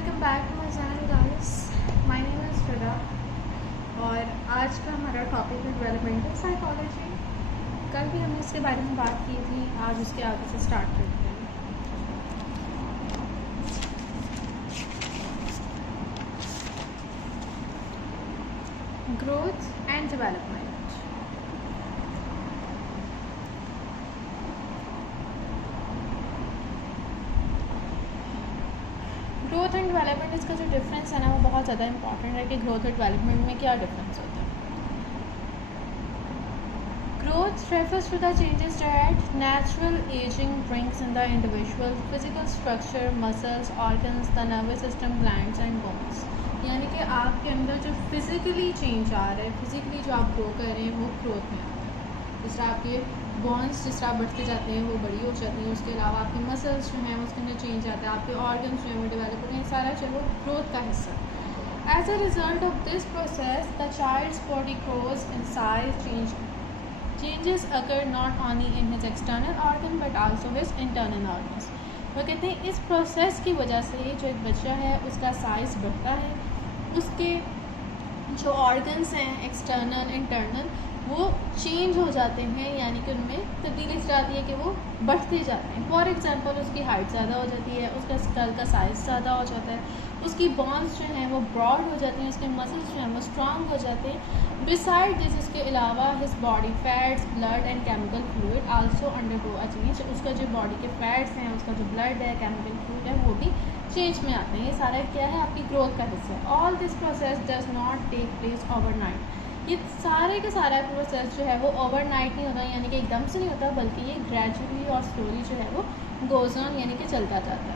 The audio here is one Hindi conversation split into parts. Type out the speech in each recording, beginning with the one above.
Welcome back to my channel guys. My name is Fida और आज का हमारा टॉपिक है डेवलपमेंटल साइकोलॉजी। कल भी हमने इसके बारे में बात की थी, आज उसके आगे से स्टार्ट करते हैं। Growth and development. Growth and development, इसका जो डिफरेंस है ना वो बहुत ज़्यादा इंपॉर्टेंट है कि ग्रोथ और डेवलपमेंट में क्या डिफरेंस होता है। Growth refers to the changes that natural aging brings in the individual physical structure, muscles, organs, the nervous system, glands and bones। यानी कि आपके अंदर जो फिजिकली चेंज आ रहा है, फिजिकली जो आप ग्रो कर रहे हैं वो ग्रोथ में आता है। जिस तरह आपके बोन्स जिस तरह बढ़ते जाते हैं वो बड़ी हो जाती हैं, उसके अलावा आपके मसल्स जो हैं उसके अंदर चेंज आता है, आपके ऑर्गन्स जो हैं वो डेवलप होते हैं, सारा जो वो ग्रोथ का हिस्सा। As a result of this process, the child's body grows in size, changes occur not only in his external organ but also his internal organs। वो कहते हैं इस प्रोसेस की वजह से जो एक बच्चा है उसका साइज़ बढ़ता है, उसके जो ऑर्गन्स हैं एक्सटर्नल इंटरनल वो चेंज हो जाते हैं, यानी कि उनमें तब्दीली जाती है कि वो बढ़ते जाते हैं। फॉर एग्जांपल उसकी हाइट ज़्यादा हो जाती है, उसका स्कल का साइज़ ज़्यादा हो जाता है, उसकी बोन्स जो हैं वो ब्रॉड हो जाती हैं, उसके मसल्स जो हैं वो स्ट्रॉन्ग हो जाते हैं। बिसाइड दिस, इसके अलावा his body fats, blood and chemical fluid also undergo a change. उसका जो बॉडी के फैट्स हैं, उसका जो ब्लड है, केमिकल फ्लूइड है, वो भी चेंज में आते हैं। ये सारा क्या है, आपकी ग्रोथ का हिस्सा है। All this process does not take place overnight. ये सारे का सारा प्रोसेस जो है वो ओवरनाइट नहीं होता, यानी कि एकदम से नहीं होता, बल्कि ये ग्रेजुअली और स्लोली जो है वो गोज ऑन, यानी कि चलता जाता है।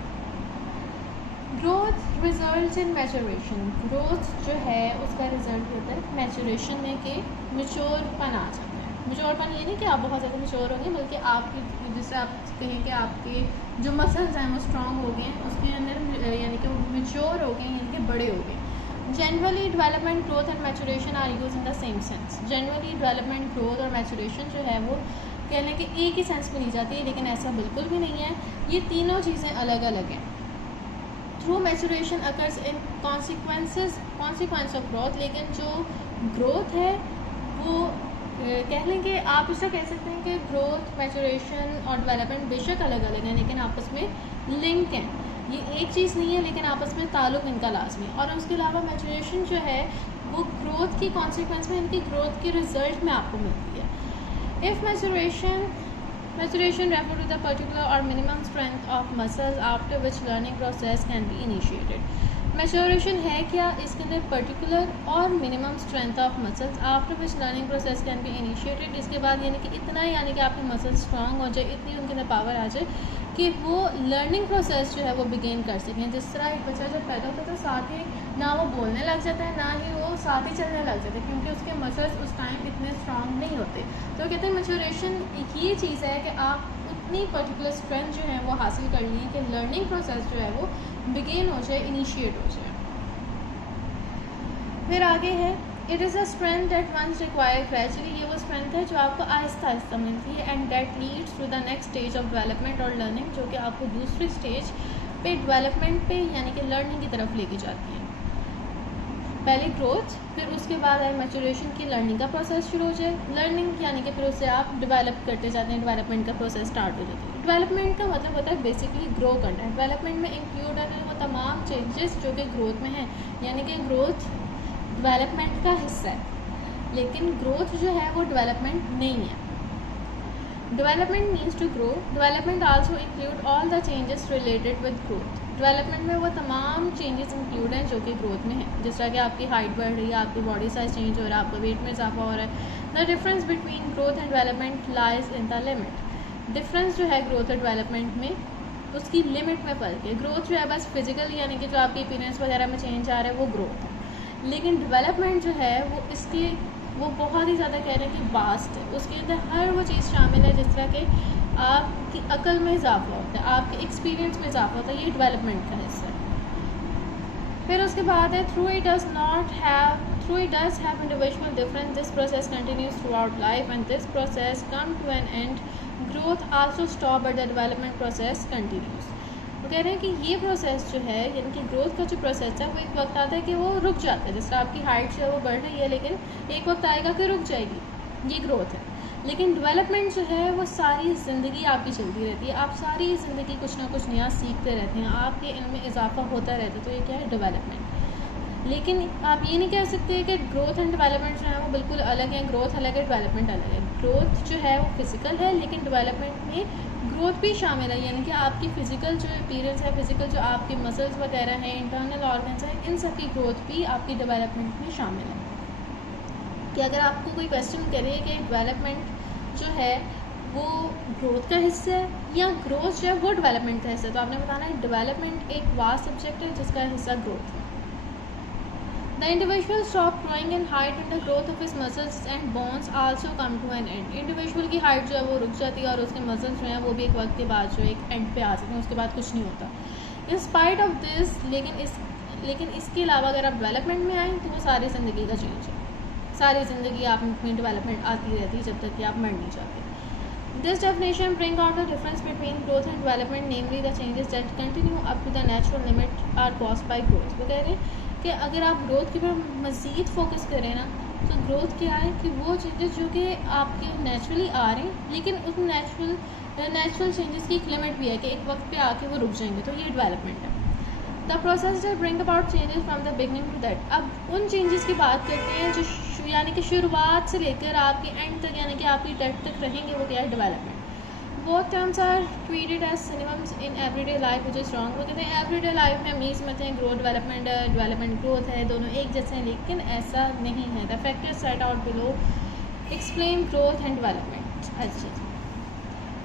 Growth result in maturation. Growth जो है उसका रिजल्ट होता है मैचुरेशन में कि मेच्योरपन आ जाता है। मेच्योरपन ये नहीं कि आप बहुत ज़्यादा मेच्योर होंगे, बल्कि आपकी जिससे आप कहें कि आपके जो मसल्स हैं वो स्ट्रॉन्ग हो गए हैं, उसके अंदर यानी कि वो मेच्योर हो गए, यानी कि बड़े हो गए। Generally development, growth and maturation are use in the same sense. Generally development, growth और मैचुरेशन जो है वो कह लें कि एक ही सेंस में ली जाती है, लेकिन ऐसा बिल्कुल भी नहीं है। ये तीनों चीज़ें अलग अलग हैं। Through maturation occurs in consequence of growth, लेकिन जो ग्रोथ है वो कह लें कि आप इसका कह सकते हैं कि ग्रोथ, मैचुरेशन और डेवलपमेंट बेशक अलग अलग हैं, लेकिन आपस में लिंक हैं। ये एक चीज़ नहीं है, लेकिन आपस में ताल्लुक़ इनका लाजमी है। और उसके अलावा मैचुरेशन जो है वो ग्रोथ की कॉन्सिक्वेंस में, इनकी ग्रोथ के रिजल्ट में आपको मिलती है। If maturation refer to the particular or minimum strength of muscles after which learning process can be initiated. Maturation है क्या, इसके अंदर particular or minimum strength of muscles after which learning process can be initiated. इसके बाद यानी कि इतना, यानी कि आपके मसल्स स्ट्रॉन्ग हो जाए, इतनी उनके अंदर पावर आ जाए कि वो लर्निंग प्रोसेस जो है वो बिगेन कर सकें। जिस तरह एक बच्चा जब पैदा होता है तो साथ ही ना वो बोलने लग जाता है, ना ही वो साथ ही चलने लग जाता है, क्योंकि उसके मसल्स उस टाइम इतने स्ट्रॉन्ग नहीं होते। तो कहते हैं मैच्योरेशन ये चीज़ है कि आप उतनी पर्टिकुलर स्ट्रेंथ जो है वो हासिल कर ली कि लर्निंग प्रोसेस जो है वो बिगेन हो जाए, इनिशिएट हो जाए। फिर आगे है it is a strength that one's require gradually. ये वो स्ट्रेंथ है जो आपको आहिस्ता आहिस्ता मिलती है, and that leads to the next stage of development और लर्निंग, जो कि आपको दूसरी स्टेज पे डेवलपमेंट पे यानी कि लर्निंग की तरफ लेके जाती है। पहले ग्रोथ, फिर उसके बाद है मैचुरेशन की लर्निंग का प्रोसेस शुरू हो जाए, लर्निंग यानी कि फिर उससे आप डेवलप करते जाते हैं, डेवलपमेंट का प्रोसेस स्टार्ट हो जाता है। डेवलपमेंट का मतलब होता है बेसिकली ग्रो करना। डेवलपमेंट में इंक्लूड है वो तमाम चेंजेस जो कि ग्रोथ में हैं, यानी कि ग्रोथ डेवलपमेंट का हिस्सा है, लेकिन ग्रोथ जो है वो डेवलपमेंट नहीं है। Development means to grow. Development also include all the changes related with growth. Development में वो तमाम चेंजेस इंक्लूड हैं जो कि ग्रोथ में है, जिस तरह कि आपकी हाइट बढ़ रही है, आपकी बॉडी साइज चेंज हो रहा है, आपका वेट में इजाफा हो रहा है। The difference between growth and development lies in the limit. Difference जो है ग्रोथ और डेवलपमेंट में, उसकी लिमिट में फ़र्क है। ग्रोथ जो है बस फिजिकल, यानी कि जो आपकी अपीयरेंस वगैरह में चेंज आ रहा है वो ग्रोथ है, लेकिन डेवलपमेंट जो है वो बहुत ही ज़्यादा कह रहे हैं कि वास्ट है। उसके अंदर हर वो चीज़ शामिल है, जिस तरह कि आपकी अकल में इजाफा होता है, आपके एक्सपीरियंस में इजाफा होता है, ये डेवलपमेंट का हिस्सा है। फिर उसके बाद है through it does have individual difference, this process continues throughout life and this process come to an end. Growth also stop but the development process continues. वो कह रहे हैं कि ये प्रोसेस जो है यानी कि ग्रोथ का जो प्रोसेस है वो एक वक्त आता है कि वो रुक जाता है। जैसे आपकी हाइट जो है वो बढ़ रही है लेकिन एक वक्त आएगा कि रुक जाएगी, ये ग्रोथ है। लेकिन डेवलपमेंट जो है वो सारी ज़िंदगी आपकी चलती रहती है, आप सारी ज़िंदगी कुछ ना कुछ नया सीखते रहते हैं, आपके इल्म में इजाफा होता रहता है, तो ये क्या है, डेवलपमेंट। लेकिन आप ये नहीं कह सकते कि ग्रोथ एंड डेवलपमेंट जो है वो बिल्कुल अलग है, ग्रोथ अलग है, डेवलपमेंट अलग है। ग्रोथ जो है वो फिज़िकल है लेकिन डेवलपमेंट में ग्रोथ भी शामिल है, यानी कि आपकी फ़िज़िकल जो अपीयरेंस है, फ़िज़िकल जो आपके मसल्स वगैरह हैं, इंटरनल ऑर्गन्स हैं, इन सब की ग्रोथ भी आपकी डेवलपमेंट में शामिल है। कि अगर आपको कोई क्वेश्चन करे कि डेवलपमेंट जो है वो ग्रोथ का हिस्सा है या ग्रोथ जो है वो डेवलपमेंट का हिस्सा है, तो आपने बताना है डेवलपमेंट एक वास्ट सब्जेक्ट है जिसका हिस्सा ग्रोथ है। The individual stop growing in height and the growth of his muscles and bones also come to an end. Individual की हाइट जो है वो रुक जाती है और उसके मसल्स जो हैं वो भी एक वक्त के बाद जो एक एंड पे आ जाते हैं, उसके बाद कुछ नहीं होता। इन स्पाइट ऑफ दिस, लेकिन इसके अलावा अगर आप डेवलपमेंट में आए तो वो सारी ज़िंदगी का चेंज है, सारी ज़िंदगी आप में डेवलपमेंट आती रहती है जब तक कि आप मर नहीं जाते। This definition bring out the difference between growth and development, namely the changes that continue up to the natural limit are caused by growth. वो कह रहे हैं कि अगर आप ग्रोथ के ऊपर मज़ीद फोकस करें ना तो ग्रोथ क्या है कि वो चेंजेस जो कि आपके नेचुरली आ रहे हैं लेकिन उस नेचुरल चेंजेस की एक लिमिट भी है कि एक वक्त पे आके वो रुक जाएंगे, तो ये डेवलपमेंट है। The process that bring about changes from the beginning to that. अब उन चेंजेस की बात करते हैं जो यानी कि शुरुआत से लेकर आपके एंड तक यानी कि आपकी डेथ तक रहेंगे, वो क्या है, development. Both terms are treated as synonyms in everyday life which is wrong. वो कहते हैं एवरीडे लाइफ में हम नहीं समझते हैं ग्रोथ डेवलपमेंट डेवलपमेंट ग्रोथ है, दोनों एक जैसे हैं, लेकिन ऐसा नहीं है। The factors set out below explain growth and development. अच्छा,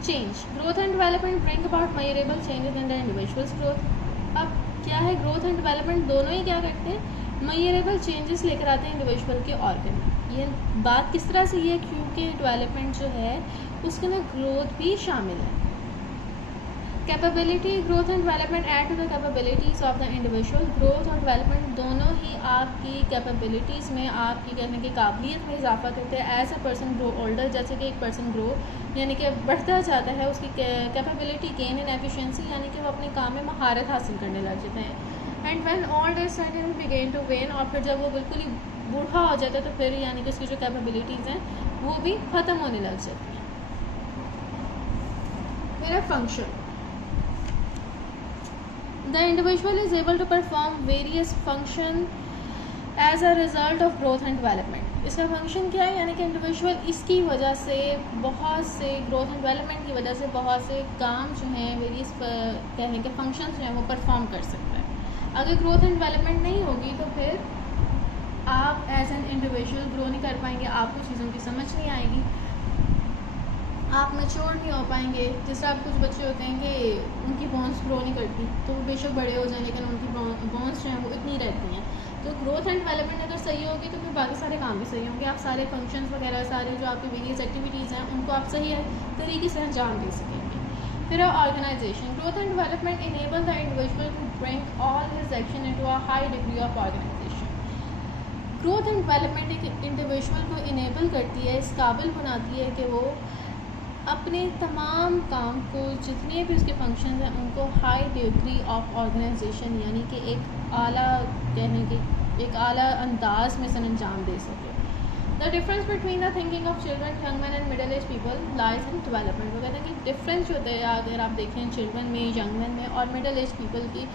change. Growth and development bring about measurable changes in the individual's growth. अब क्या है, ग्रोथ एंड डेवलपमेंट दोनों ही क्या करते हैं, मेजरेबल चेंजेस लेकर आते हैं इंडिविजुअल के ऑर्गन में। ये बात किस तरह से, ये क्योंकि डेवलपमेंट जो है उसके अंदर ग्रोथ भी शामिल है। Capability, growth and development add to the capabilities of the individual. Growth और डेवलपमेंट दोनों ही आपकी कैपेबिलिटीज़ में, आपकी कहने की काबिलियत में इजाफा करते हैं। As a person grow older, जैसे कि एक पर्सन ग्रो यानी कि बढ़ता जाता है, उसकी कैपेबिलिटी गेन इन एफिशिएंसी यानी कि वो अपने काम में महारत हासिल करने लग जाते हैं। And when old is certain begin to wane, और फिर जब वो बिल्कुल ही बूढ़ा हो जाता है तो फिर यानी कि उसकी जो कैपेबिलिटीज़ हैं वो भी ख़त्म होने लग जाती हैं। मेरा function, the individual is able to perform various function as a result of growth and development. इसका फंक्शन क्या है, यानी कि इंडिविजुअल इसकी वजह से बहुत से ग्रोथ एंड डेवलपमेंट की वजह से बहुत से काम जो हैं, वेरियस कहने के फंक्शन जो हैं वो परफॉर्म कर सकता है। अगर ग्रोथ एंड डेवलपमेंट नहीं होगी तो फिर आप एज एन इंडिविजुअल ग्रो नहीं कर पाएंगे, आपको चीज़ों की समझ नहीं आएगी, आप मैच्योर नहीं हो पाएंगे। जैसे आप कुछ बच्चे होते हैं कि उनकी बोन्स ग्रो नहीं करती, तो वो बेशक बड़े हो जाएं लेकिन उनकी बोन्स जो हैं वो इतनी रहती हैं। तो ग्रोथ एंड डेवलपमेंट अगर सही होगी तो फिर बाकी सारे काम भी सही होंगे, आप सारे फंक्शंस वगैरह, सारे जो आपकी वेरियस एक्टिविटीज़ हैं उनको आप सही तरीके से अंजाम दे सकेंगे। फिर organization, growth and development enable the individual to bring all his action into a high degree of organization. Growth and development एक इंडिविजुअल को इनेबल करती है, इस काबिल बनाती है कि वो अपने तमाम काम को, जितने भी उसके फंक्शन हैं, उनको हाई डिग्री ऑफ ऑर्गेनाइजेशन यानी कि एक आला कहने के एक आला अंदाज में से अंजाम दे सके। The difference between the thinking of children, young man and middle age people lies in development. वो कहते हैं कि डिफरेंस जो होता है अगर आप देखें चिल्ड्रन में, यंग मैन में और मिडिल एज पीपल की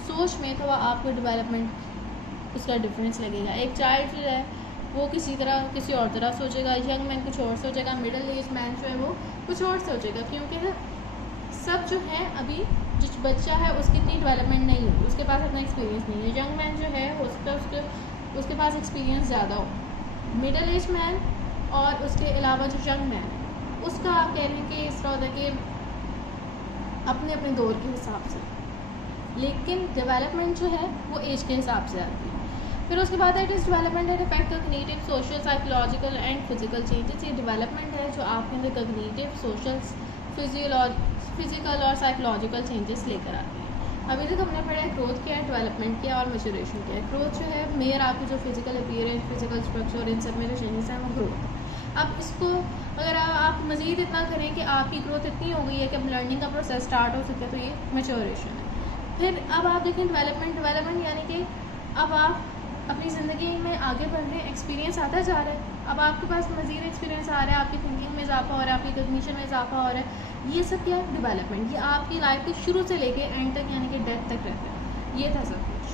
सोच में, तो वह आपको डेवलपमेंट उसका डिफरेंस लगेगा। एक चाइल्ड जो है वो किसी और तरह सोचेगा, यंग मैन कुछ और सोचेगा, मिडिल एज मैन जो है वो कुछ और सोचेगा, क्योंकि सब जो है अभी जिस बच्चा है उसकी इतनी डेवलपमेंट नहीं है, उसके पास इतना एक्सपीरियंस नहीं है। यंग मैन जो है उसके पास एक्सपीरियंस ज़्यादा हो। मिडिल एज मैन और उसके अलावा जो यंग मैन है उसका आप कह रहे हैं कि इस तरह होता है कि अपने अपने दौर के हिसाब से, लेकिन डेवलपमेंट जो है वो एज के हिसाब से आती है। फिर उसके बाद it is development and effect cognitive, social, psychological and physical changes. ये डेवलपमेंट है जो आपके अंदर कॉग्निटिव, सोशल, फिजिकल और साइकोलॉजिकल चेंजेस लेकर आती है। अभी तक हमने पढ़ा है ग्रोथ क्या है, डेवलपमेंट क्या और मैच्योरेशन क्या है। ग्रोथ जो है मेयर आपकी जो फिजिकल अपीयरेंस, फिजिकल स्ट्रक्चर, इन सब में जो चेंजेस हैं वो ग्रोथ है। अब इसको अगर आप मज़ीद इतना करें कि आपकी ग्रोथ इतनी हो गई है कि अब लर्निंग का प्रोसेस स्टार्ट हो सके, तो ये मैच्योरेशन है। फिर अब आप देखें डेवलपमेंट यानी कि अब आप अपनी ज़िंदगी में आगे बढ़ रहे हैं, एक्सपीरियंस आता जा रहा है, अब आपके पास मज़ीद एक्सपीरियंस आ रहा है, आपकी थिंकिंग में इजाफा हो रहा है, आपकी कॉग्निशन में इजाफा हो रहा है। ये सब क्या है? डेवलपमेंट। ये आपकी लाइफ के शुरू से लेके एंड तक यानी कि डेथ तक रहता है। ये था सब कुछ।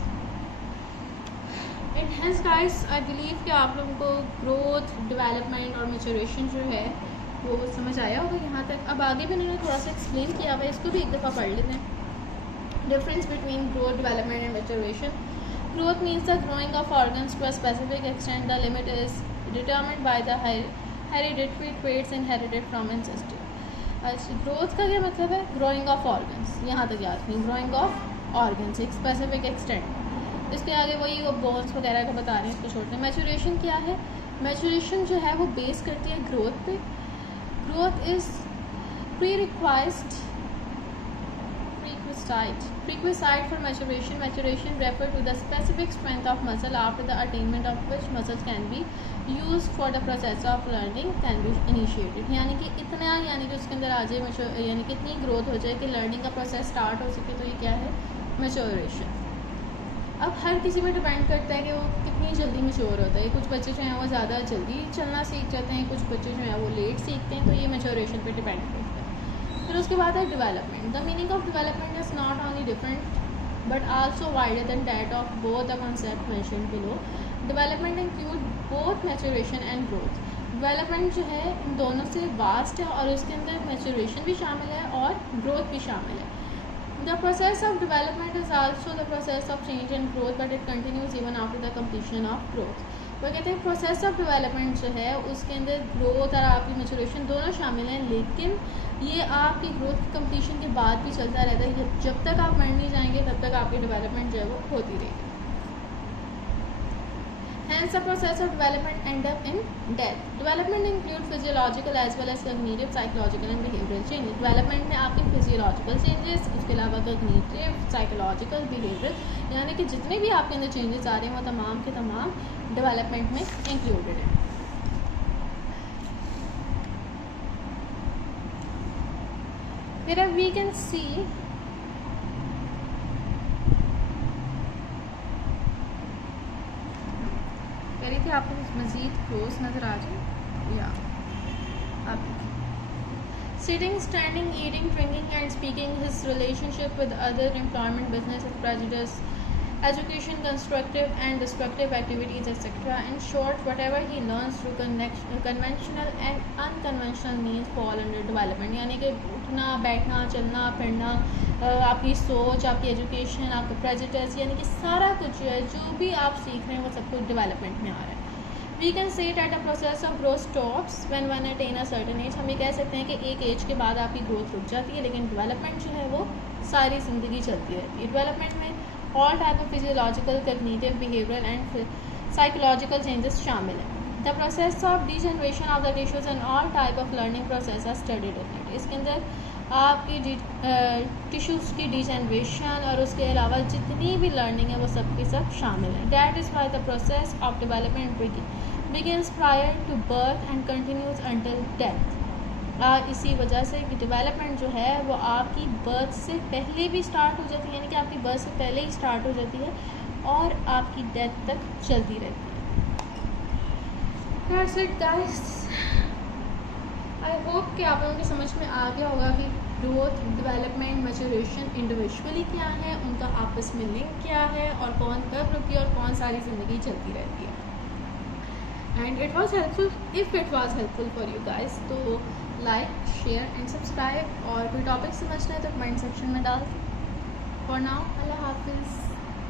And hence guys I believe कि आप लोगों को ग्रोथ, डेवलपमेंट और मैच्योरेशन जो है वो समझ आया होगा यहाँ तक। अब आगे भी उन्होंने थोड़ा सा एक्सप्लेन किया हुआ है, इसको भी एक दफ़ा पढ़ लेते हैं। Difference between growth, development and maturation. Growth means the growing of organs to a specific extent. The limit is determined by the hereditary traits inherited from ancestors. अच्छा, ग्रोथ का क्या मतलब है? ग्रोइंग ऑफ ऑर्गन्स, यहाँ तक याद नहीं। ग्रोइंग ऑफ ऑर्गन्स एक स्पेसिफिक एक्सटेंट, इसके आगे वही वो बोन्स वगैरह का बता रहे हैं, इसको छोड़ते हैं। मैच्योरेशन क्या है? मैच्योरेशन जो है वो बेस करती है ग्रोथ पे। Growth is prerequisite for maturation. Maturation refer to the specific strength of muscle after the attainment of which muscles can be used for the process of learning can be initiated. यानी कि इतना, यानी कि उसके अंदर आ जाए, यानी कि इतनी ग्रोथ हो जाए कि लर्निंग का प्रोसेस स्टार्ट हो सके, तो ये क्या है? मैच्योरेशन। अब हर किसी पर डिपेंड करता है कि वो कितनी जल्दी मैच्योर होता है। कुछ बच्चे जो हैं वो ज़्यादा जल्दी चलना सीख जाते हैं, कुछ बच्चे जो हैं वो लेट सीखते हैं, तो ये मैच्योरेशन पे डिपेंड करता है। फिर उसके बाद है development. The meaning of development is not only different but also wider than that of both the concept mentioned below. Development include both maturation and growth. Development जो है इन दोनों से वास्ट है और उसके अंदर मैच्योरेशन भी शामिल है और ग्रोथ भी शामिल है। The process of development is also the process of change and growth but it continues even after the completion of growth. वो कहते हैं प्रोसेस ऑफ डेवलपमेंट जो है उसके अंदर ग्रोथ और आपकी मैच्योरेशन दोनों शामिल हैं, लेकिन ये आपकी ग्रोथ की कम्प्लीशन के बाद भी चलता रहता है। जब तक आप मर नहीं जाएंगे तब तक आपकी डेवलपमेंट जो है वो होती रहेगी। Hence, the process of development end up in death. Development include physiological as well as cognitive, psychological and behavioral changes. Development में आपके physiological changes, उसके अलावा cognitive, psychological, behavioral, यानी कि जितने भी आपके अंदर changes आ रहे हैं वो तमाम के तमाम development में included हैं। फिर अब we can see करी थी आपको मज़ीद क्लोज नज़र आ जाए या आप sitting, standing, eating, drinking and speaking, his relationship with other, employment, business, prejudice, education, constructive and destructive activities, etc. In short, whatever he learns through conventional and unconventional means fall under development. यानी कि उठना, बैठना, चलना, फिरना, आपकी सोच, आपकी एजुकेशन, आपका प्रेजुडिस, यानी कि सारा कुछ जो भी आप सीख रहे हैं वो सब कुछ डेवलपमेंट में आ रहा है। We can say that the process of growth stops when one attain a certain age. हम ये कह सकते हैं कि एक एज के बाद आपकी ग्रोथ रुक जाती है, लेकिन डेवलपमेंट जो है वो सारी ज़िंदगी चलती रहती है। डेवलपमेंट में all type of physiological, cognitive, behavioral and psychological changes शामिल हैं। The process of degeneration of the tissues and all type of learning process are studied in it. इसके अंदर आपकी टिश्यूज़ की डिजेनरेशन और उसके अलावा जितनी भी लर्निंग है वो सब के सब शामिल है। That is why the process of development begins prior to birth and continues until death. इसी वजह से कि डेवलपमेंट जो है वो आपकी बर्थ से पहले भी स्टार्ट हो जाती है, यानी कि आपकी बर्थ से पहले ही स्टार्ट हो जाती है और आपकी डेथ तक चलती रहती है। That's it guys. I hope कि आप लोगों की समझ में आ गया होगा कि ग्रोथ, डेवलपमेंट, मैच्योरेशन इंडिविजुअली क्या है, उनका आपस में लिंक क्या है और कौन कब रुकी और कौन सारी ज़िंदगी चलती रहती है। And it was helpful, if it was helpful for you guys तो लाइक, शेयर एंड सब्सक्राइब, और कोई टॉपिक समझना है तो कमेंट सेक्शन में डाल। फॉर नाउ, अल्लाह हाफिज़।